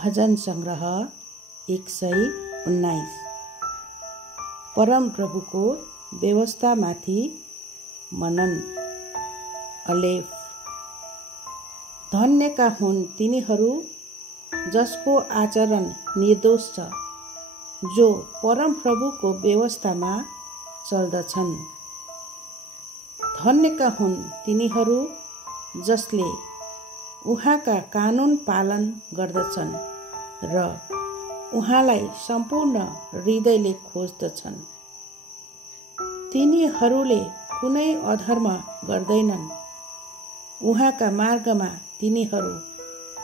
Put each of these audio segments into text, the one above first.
भजन सङ्ग्रह 119। परम प्रभुको व्यवस्थामाथि मनन। अलेफ। धन्यका हुन् तिनीहरू जसको आचरण निर्दोष छ, जो परम प्रभुको व्यवस्थामा चल्दछन्। धन्यका हुन् तिनीहरू जसले उहाँका कानुन पालन गर्दछन् र उहाँलाई सम्पूर्ण हृदयले खोज्दछन्। तिनीहरूले कुनै अधर्म गर्दैनन्, उहाँका मार्गमा तिनीहरू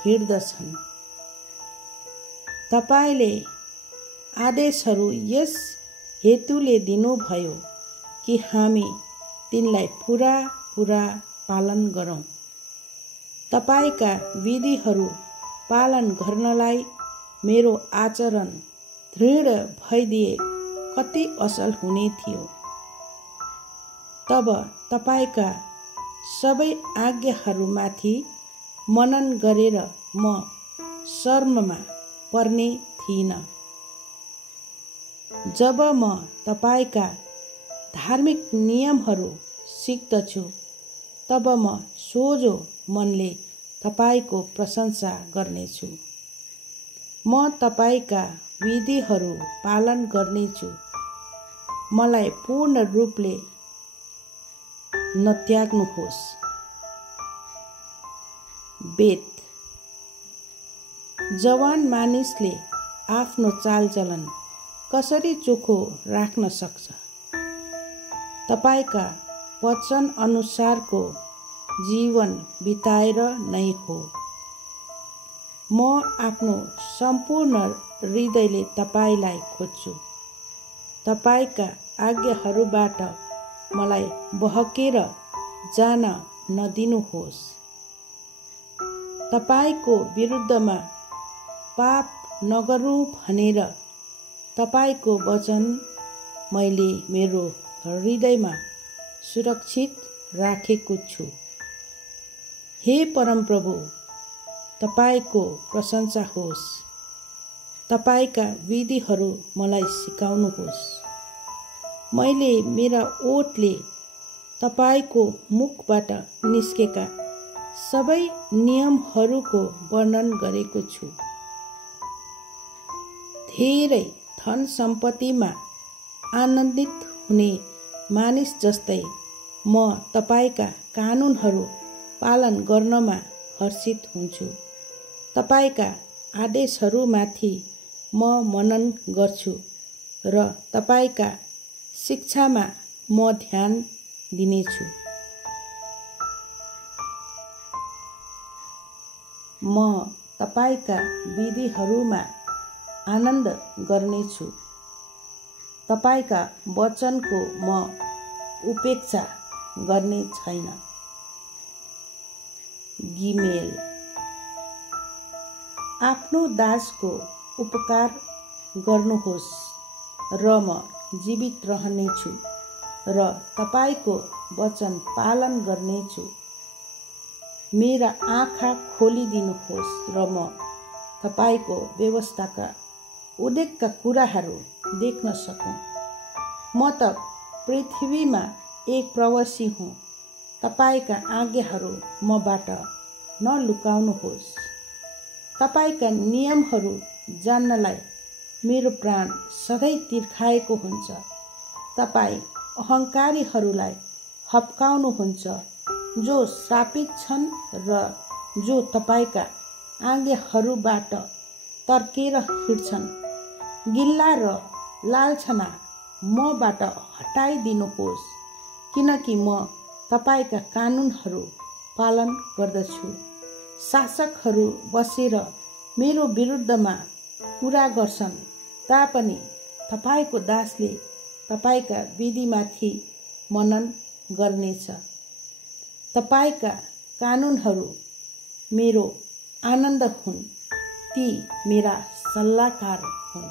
हिँड्दछन्। तपाईले आदेशहरू यस हेतुले दिनुभयो कि हामी तिनलाई पुरा पालन गरौँ। तपाईका विधिहरू पालन गर्नलाई मेरो आचरण दृढ भइदिए कति असल हुने थियो। तब तपाईका सबै आज्ञाहरूमाथि मनन गरेर म शर्ममा पर्ने थिइन। जब म तपाईका धार्मिक नियमहरू सिक्दछु, तब म सोझो मनले तपाईको प्रशंसा गर्नेछु। म तपाईका विधिहरू पालन गर्नेछु। मलाई पूर्ण रूपले नत्याग्नुहोस्। बेत। जवान मानिसले आफ्नो चालचलन कसरी चोखो राख्न सक्छ? तपाईका वचन अनुसारको जीवन बिताएर नै हो। म आफ्नो सम्पूर्ण हृदयले तपाईलाई खोज्छु। तपाईका आज्ञाहरूबाट मलाई बहकेर जान नदिनुहोस्। तपाईको विरुद्धमा पाप नगरौँ भनेर तपाईको वचन मैले मेरो हृदयमा सुरक्षित राखेको छु। हे परम प्रभु, तपाईको प्रशंसा होस्। तपाईका विधिहरू मलाई सिकाउनुहोस्। मैले मेरा ओठले तपाईको मुखबाट निस्केका सबै नियमहरूको वर्णन गरेको छु। धेरै धन सम्पत्तिमा आनन्दित हुने मानिस जस्तै म तपाईका कानुनहरू पालन गर्नमा हर्षित हुन्छु। तपाईका आदेशहरूमाथि म मनन गर्छु र तपाईका शिक्षामा म ध्यान दिनेछु। म तपाईका विधिहरूमा आनन्द गर्नेछु। तपाईका वचनको म उपेक्षा गर्ने छैन। गिमेल। आफ्नो दासको उपकार गर्नुहोस् र म जीवित रहनेछु र तपाईको वचन पालन गर्नेछु। मेरा आँखा खोलिदिनुहोस् र म तपाईको व्यवस्थाका उदेकका कुराहरू देख्न सकूँ। म त पृथ्वीमा एक प्रवासी हुँ। तपाईका आज्ञाहरू मबाट नलुकाउनुहोस्। तपाईका नियमहरू जान्नलाई मेरो प्राण सधैँ तिर्खाएको हुन्छ। तपाईँ अहङ्कारीहरूलाई हप्काउनुहुन्छ, जो श्रापित छन् र जो तपाईका आज्ञाहरूबाट तर्केर हिँड्छन्। गिल्ला र लालछना मबाट हटाइदिनुहोस्, किनकि म तपाईका कानुनहरू पालन गर्दछु। शासकहरू बसेर मेरो विरुद्धमा कुरा गर्छन् तापनि तपाईको दासले तपाईका विधिमाथि मनन गर्नेछ। तपाईका कानुनहरू मेरो आनन्द हुन्, ती मेरा सल्लाहकार हुन्।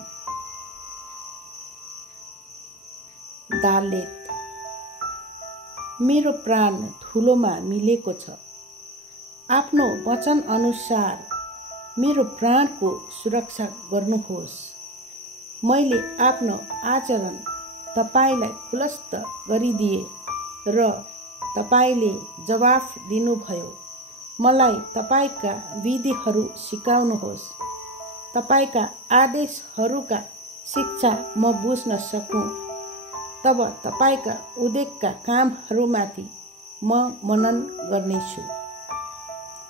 दालेत। मेरो प्राण धुलोमा मिलेको छ। आफ्नो वचन अनुसार मेरो प्राणको सुरक्षा गर्नुहोस्। मैले आफ्नो आचरण तपाईलाई खुलस्त गरिदिए र तपाईले जवाफ दिनुभयो। मलाई तपाईका विधिहरू सिकाउनुहोस्। तपाईका आदेशहरूका शिक्षा म बुझ्न सकूँ। तब तपाईका उद्योगका कामहरूमाथि म मनन गर्नेछु।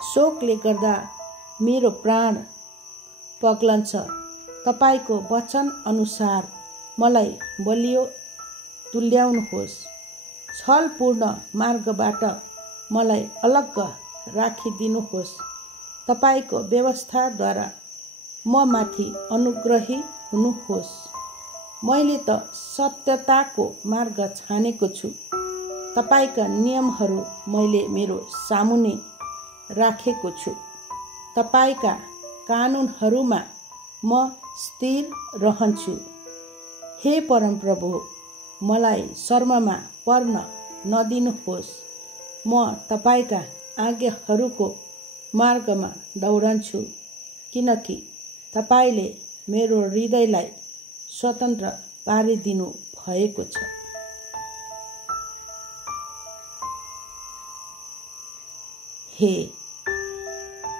शोकले गर्दा मेरो प्राण पग्लन्छ। तपाईको वचन अनुसार मलाई बलियो तुल्याउनुहोस्। छलपूर्ण मार्गबाट मलाई अलग राखिदिनुहोस्। तपाईको व्यवस्थाद्वारा म माथि अनुग्रही हुनुहोस्। मैले त सत्यताको मार्ग छानेको छु। तपाईका नियमहरू मैले मेरो सामुन्ने राखेको छु। तपाईका कानुनहरूमा म स्थिर रहन्छु। हे परमप्रभु, मलाई शर्ममा पर्न नदिनुहोस्। म तपाईका आज्ञाहरूको मार्गमा दौडन्छु, किनकि तपाईले मेरो हृदयलाई स्वतन्त्र पारिदिनु भएको छ।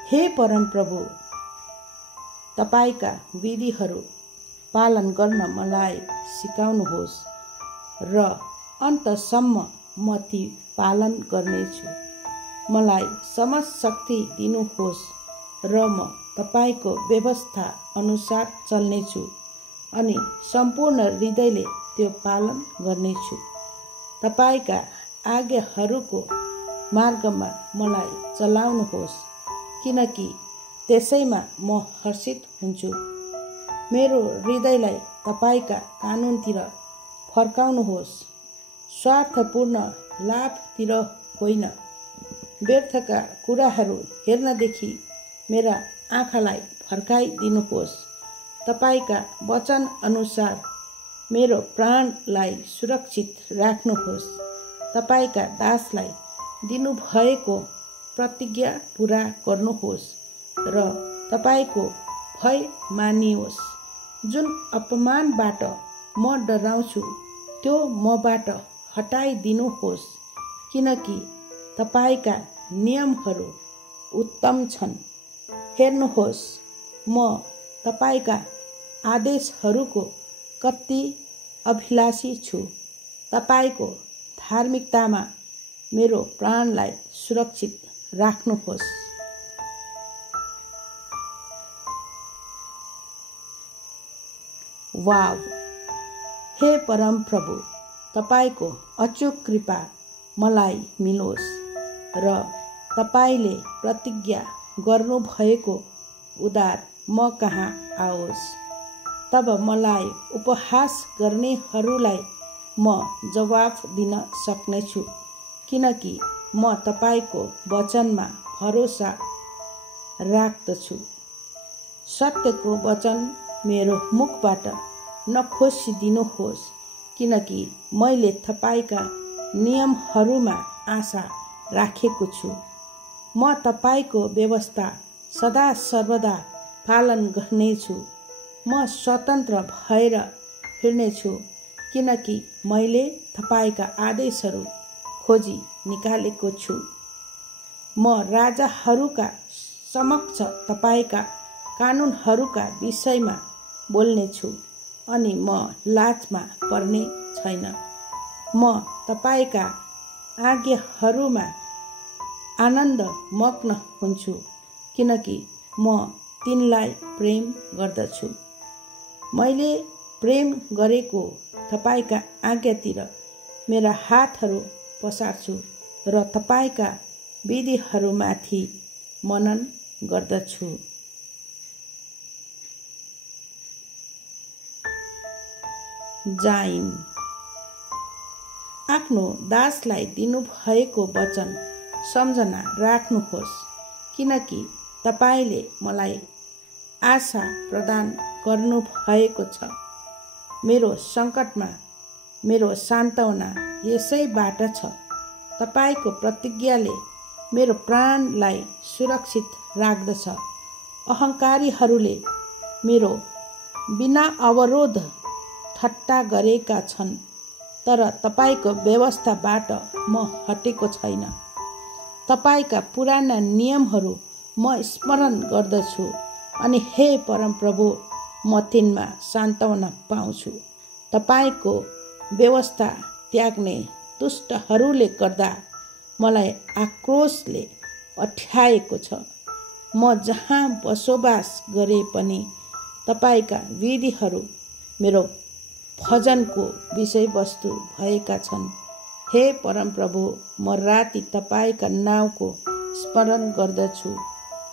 हे परमप्रभु, तपाईका विधिहरू पालन गर्न मलाई सिकाउनुहोस् र अन्तसम्म म ती पालन गर्नेछु। मलाई समस्त शक्ति दिनुहोस् र म तपाईको व्यवस्था अनुसार चल्नेछु अनि सम्पूर्ण हृदयले त्यो पालन गर्नेछु। तपाईका आज्ञाहरूको मार्गमा मलाई चलाउनुहोस्, किनकि त्यसैमा म हर्षित हुन्छु। मेरो हृदयलाई तपाईका कानुनतिर फर्काउनुहोस्, स्वार्थपूर्ण लाभतिर होइन। व्यर्थका कुराहरू हेर्नदेखि मेरा आँखालाई फर्काइदिनुहोस्। तपाईका वचन अनुसार मेरो प्राणलाई सुरक्षित राख्नुहोस्। तपाईका दासलाई दिनुभएको प्रतिज्ञा पूरा गर्नुहोस् र तपाईको भय मानियोस्। जुन अपमानबाट म डराउँछु त्यो मबाट हटाइदिनुहोस्, किनकि तपाईका नियमहरू उत्तम छन्। हेर्नुहोस्, म तपाईका आदेशहरूको कति अभिलाषी छु। तपाईको धार्मिकतामा मेरो प्राणलाई सुरक्षित राख्नुहोस्। वाव! हे परमप्रभु, तपाईको अचूक कृपा मलाई मिलोस् र तपाईले प्रतिज्ञा गर्नुभएको उद्धार म कहाँ आओस्। तब मलाई उपहास गर्नेहरूलाई म जवाफ दिन सक्नेछु, किनकि म तपाईको वचनमा भरोसा राख्दछु। सत्यको वचन मेरो मुखबाट नखोसिदिनुहोस्, किनकि मैले तपाईका नियमहरूमा आशा राखेको छु। म तपाईको व्यवस्था सदा सर्वदा पालन गर्नेछु। म स्वतन्त्र भएर हिँड्नेछु, किनकि मैले तपाईका आदेशहरू खोजी निकालेको छु। म राजाहरूका समक्ष तपाईका कानुनहरूका विषयमा बोल्नेछु अनि म लाजमा पर्ने छैन। म तपाईका आज्ञाहरूमा आनन्द मग्न हुन्छु, किनकि म तिनलाई प्रेम गर्दछु। मैले प्रेम गरेको तपाईका आज्ञातिर मेरा हातहरू पसार्छु र तपाईका विधिहरूमाथि मनन गर्दछु। जाइन आफ्नो दासलाई दिनुभएको वचन सम्झना राख्नुहोस्, किनकि तपाईले मलाई आशा प्रदान गर्नुभएको छ। मेरो सङ्कटमा मेरो सान्त्वना यसैबाट छ। तपाईको प्रतिज्ञाले मेरो प्राणलाई सुरक्षित राख्दछ। अहङ्कारीहरूले मेरो बिना अवरोध ठट्टा गरेका छन्, तर तपाईँको व्यवस्थाबाट म हटेको छैन। तपाईँका पुराना नियमहरू म स्मरण गर्दछु अनि हे परमप्रभु, म तिनमा सान्त्वना पाउँछु। तपाईँको व्यवस्था त्याग्ने दुष्टहरूले गर्दा मलाई आक्रोशले अठ्याएको छ। म जहाँ बसोबास गरे पनि तपाईँका विधिहरू मेरो भजनको विषयवस्तु भएका छन्। हे परमप्रभु, म राति तपाईँका नाउँको स्मरण गर्दछु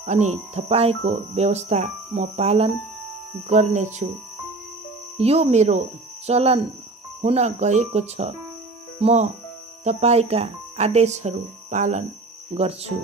अनि तपाईँको व्यवस्था म पालन गर्नेछु। यो मेरो चलन हुन गएको छ। म तपाईँका आदेशहरू पालन गर्छु।